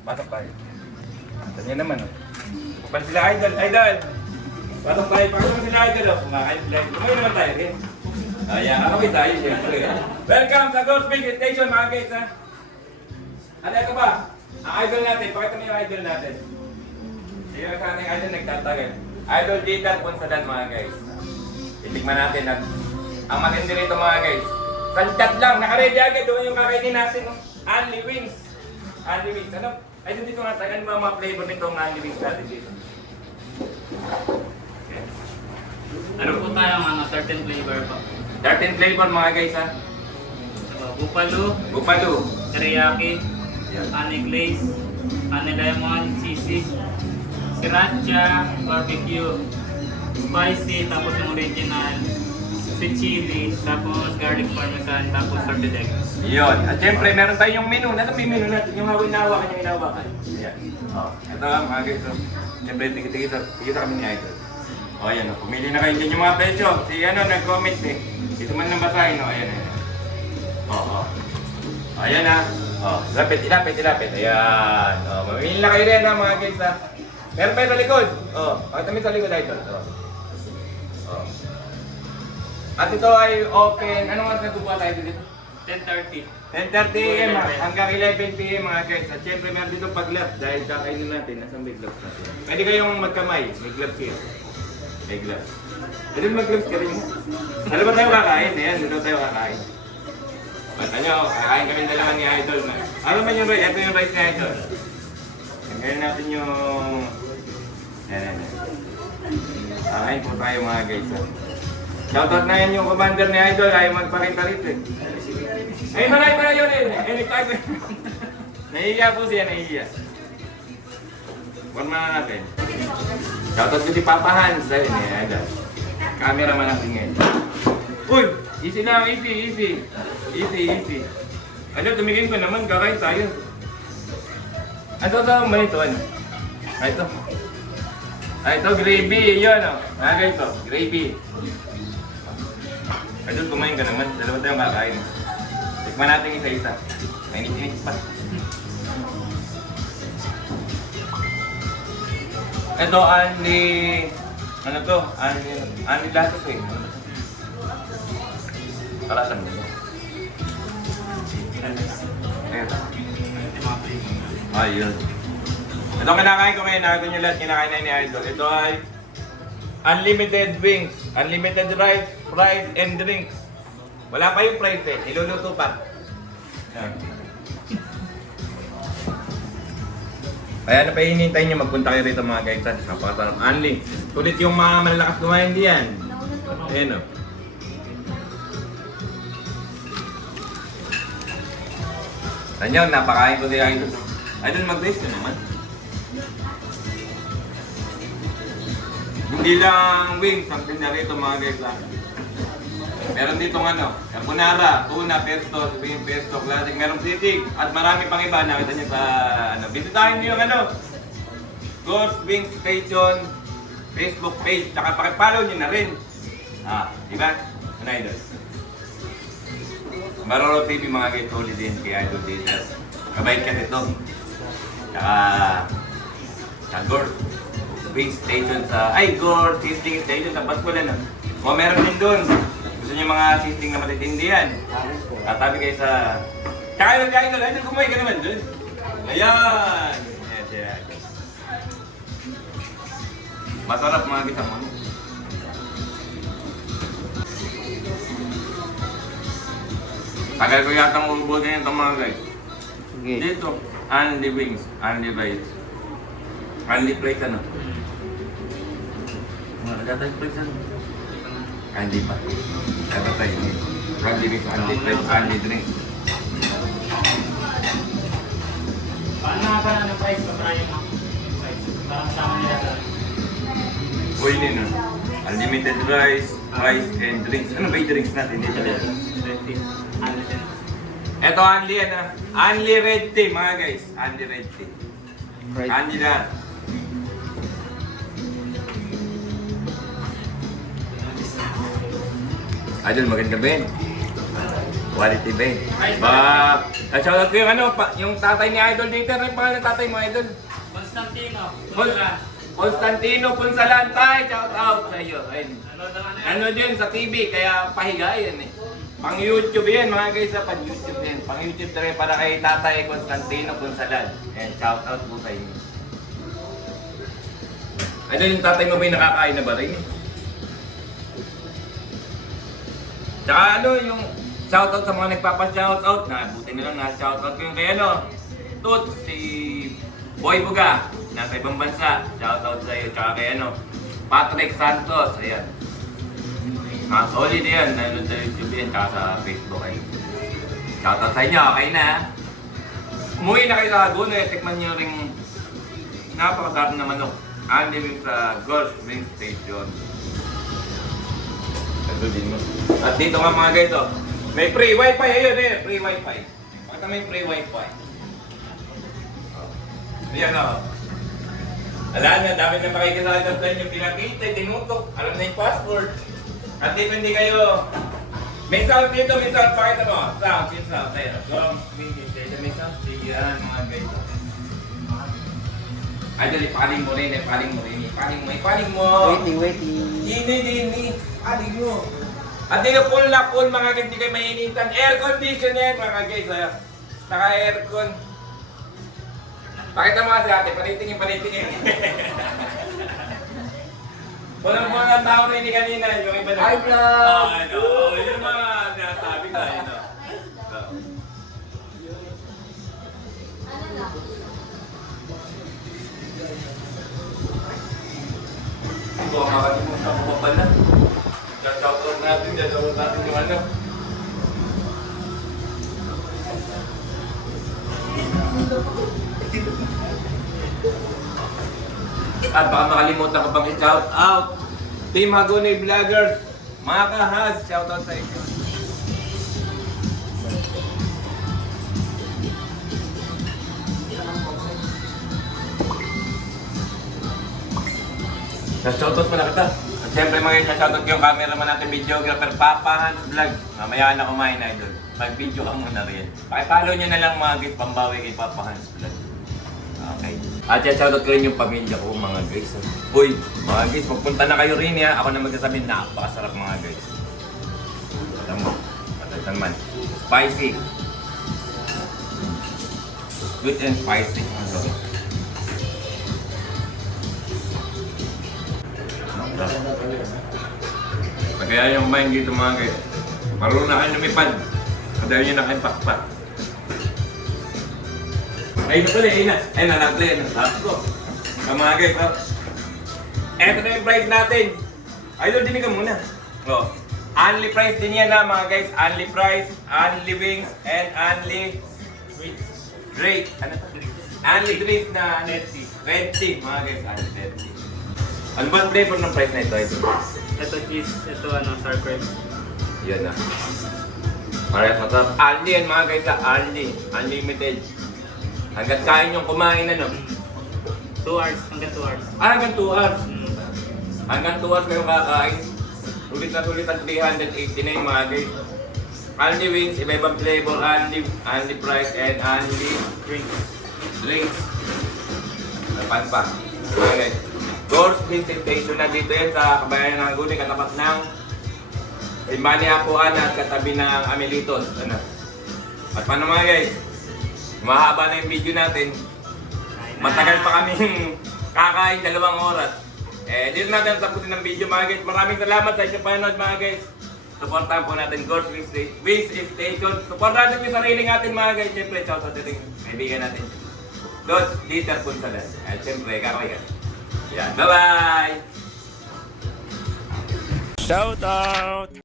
Pasok tayo. Ganyan naman, oh. Kapag sila idol, idol! Pasok tayo, pasok sila idol, oh. Kumakain sila idol. Kumain naman tayo rin. Ayan, kakawin tayo, siyempre. Welcome sa Ghost Big Station, mga guys, ha? Ano ito ba? Ang idol natin, pakita mo yung idol natin. Yung sa ating idol nagtatagal. Idol Jitan Ponsalan, mga guys. Titikman natin at ang matindi rito, mga guys. Saltat lang, naka-ready agad doon yung kakainin natin, no? Only wings. Only wings. Ano? Ay, dito nga tayo. Ano ba mga flavor nito ng only wings natin dito? Okay. Ano po tayo mga 13 flavor po? 13 flavor, mga guys, ha? Buffalo, Buffalo. teriyaki, honey glaze, honey lemon, cheesy, sriracha, barbecue, spicy, tapos yung original, sweet chili, tapos garlic parmesan, tapos sorted egg. Yun. At syempre, meron tayong menu. Nasa yung menu natin? Yung hinahawakan, yung hinahawakan. Yan. Oh, ito nga, mga guys. So, syempre, tigit-tigit kami ni Idol. O, ayan. Oh. Pumili na kayo dyan yung mga presyo. Si ano, nag-comment eh. Ito man lang basahin. O, ayan. Ayan. O. Ayan ha. O, ilapit. Ayan. O, mamili na kayo rin ha, mga guys ha. Meron pa yung sa likod. O, pakita mo sa likod, Idol. O. At ito ay open. Anong oras nagbubuha tayo dito? 10:30. 10:30 AM hanggang 11 PM, mga guys. At syempre meron dito pag-gloves dahil kakainin natin. Nasaan may gloves natin? Pwede kayong magkamay. May gloves here. May gloves. Pwede mag-gloves ka rin. Ano ba tayo kakain? Ayan, dito tayo kakain. Basta nyo, kakain kami dalawa ni Idol. Ano man yung rice? Ito yung rice ni Idol. Hanggang natin yung... Ayan. Kakain po tayo, mga guys. Shoutout na yan yung commander ni Idol. Ayaw magpakita rito eh. Ay, maray yun eh. Anytime. Nahihiya po siya, nahihiya. Forma na natin. Shoutout ko si Papa Hans. Dahil niya, Idol. Camera man natin ngayon. Uy! Easy lang, easy. Easy. Ano, tumigin ko naman. Kakain tayo. Ano sa ba ito? Ano? Ito. Ito, gravy. Yun, o. Nagay ito, gravy. Idol, kumain ka naman. Dalawa tayong kakain. Tikman natin isa-isa. Mainit-init pa. Ito, only... Ano to? Only lahat ito eh. Kalasan mo. Ayan. Ayun. Ito kinakain ko ngayon. Nakita nyo lahat kinakain na ni Idol. Ito ay... unlimited wings, unlimited rice, fries, and drinks. Wala pa yung price eh, iluluto pa. Yan. Kaya ano pa hinihintay nyo, magpunta kayo rito mga guys. Napakasarap. Only. Sulit yung mga malalakas kumain diyan. Ayan o. Tanyo, napakain ko din Idol. Idol, mag-race ka naman. Hindi lang wings, ang tinda rito mga guys ha. Meron ditong ano, carbonara, tuna, pesto, sabihin pesto, classic, meron sitig, at marami pang iba. Nakita niyo sa ano. Bisitahin niyo yung ano, Ghost Wings Station Facebook page, tsaka pakipollow niyo na rin. Di ba? Ano Idol? Maroro TV mga guys, huli din kay Idol dito. Kabait kasi ito. Tsaka sa Ghost Wings Station sa... Ay, Gore Sizzling Station sa Pascual, ano? O, meron din doon. Gusto niyo mga sizzling na matitindi yan. Tatabi kayo sa... Tsaka yung Idol, Idol, kumain ka naman doon. Ayan! Ayan. Masarap mga kita mo. Tagal ko yatang ubutin itong mga guys. Dito, only wings, only rice. Only plate ano? Nagkatay plate ano? Hindi pa. Nagkatay. Only wings, only plate, only drink. Paano nga ba ng price pa tayo mga price? Parang sama nila sa... Uy, nino. Unlimited rice, and drinks. Ano ba yung drinks natin dito? 20. Ito only ano? Only red tea mga guys. Only red tea. Only that. Idol, maganda ba yun? Quality ba yun? Ba, At shoutout ko yung ano, yung tatay ni Idol dito. Ano yung pangalan ng tatay mo, Idol? Constantino. Constantino Punsalan, tay. Shoutout sa iyo. Ayun. Ano naman yan? Ano din sa TV, kaya pahiga yan eh. Pang YouTube yan mga guys, pang YouTube yan. Pang YouTube na rin para kay tatay Constantino Punsalan. Ayan, shoutout po sa inyo. Ano yung tatay mo ba yung nakakain na ba rin? Tsaka ano yung shoutout sa mga nagpapa-shoutout na buti na lang na-shoutout ko yung kay ano Tut, si Boy Buga, nasa ibang bansa. Shoutout sa iyo. Tsaka kay ano Patrick Santos, ayan. Solid yan, nanonood sa YouTube yan, tsaka sa Facebook ay. Shoutout sa inyo, okay na. Umuwi na kayo sa Laguna, tikman nyo ring napakasarap na manok. Andy Wings sa Gulf Wing Station. Din mo. At dito nga mga guys, oh, may free wifi, ayun eh, free wifi. Pakita mo yung free wifi. Ayan o. Alam na, dami na makikisalatas na yung pinakita, tinutok, alam na yung password. At dito hindi kayo, may sound dito, may sound, pakita mo. Sound, yung sound, ayun. Gulf Wing Station, may sound. Sige yan mga guys. Ay, dali, paling mo rin, paling mo. Dini, paling mo. At dito cool na cool mga guys, hindi kayo mainitan. Air conditioner mga guys, naka-aircon. Pakita mo kasi ate, panitingin. Walang mga tao rin ni kanina, yung iba na. Hi, vlog! Ano, yun mga nasabi tayo, no? Ito, makakalimutan ko pa pala. Shoutout natin, shoutout natin yung ano. At baka makalimutan ko pang i-shoutout. Team Hagonoy Vloggers, mga kahas, shoutout sa inyo. Shoutout mo na kita. At syempre mga shoutout ko yung cameraman natin, videographer, Papa Hans Vlog. Mamaya na kumain na idol. Mag-video ka muna rin. Pakipollow nyo na lang mga guys, pambawi kay Papa Hans Vlog. Okay. At shoutout ko rin yung pamilya ko mga guys. Uy, mga guys, magpunta na kayo rin ya. Ako na magsasabi, napakasarap mga guys. Alam mo, pataysan man. Spicy. Sweet and spicy. Kaya yung kumain dito mga guys, marunong na kayo lumipad. Kadayo nyo na kayong pakpak. Ayun na pala, ayun na. Ayun na, nag-play. Sabi ko. So mga guys, oh. Eto na yung price natin. Idol, dinig ka muna. Oh. Only price din yan na mga guys. Only price, only wings, and only drink. Ano to? Only drink na 20 mga guys. Only 20. Ano ba ang flavor ng price na ito? Ito cheese, ito sour cream. Yan na. Parehas masarap. Aldi yan mga guys, Aldi. Unlimited. Hanggang kain yung kumain na, no? 2 hours, hanggang 2 hours. Hanggang 2 hours. Hanggang 2 hours kayo kakain. Sulit na sulit ang 380 na yung mga guys. Aldi wings, iba-ibang flavor, Aldi price, and Aldi drinks. Napan pa. Okay. Doors Visitation na dito yan sa Kabayanan ng Hagonoy, katapat ng Simbani Apuan at katabi ng Amelitos. Ano? At paano mga guys? Mahaba na yung video natin. Matagal pa kaming kakain 2 oras. Dito natin tapusin ng video mga guys. Maraming salamat sa inyong panonood mga guys. Supportahan po natin Ghost Wings Station. Supportahan natin yung sarili natin mga guys. Siyempre, shoutout natin yung kaibigan natin. Dodge Dieter Punsalan. At siyempre, kakaway ka. Yan, bye-bye! Shout out!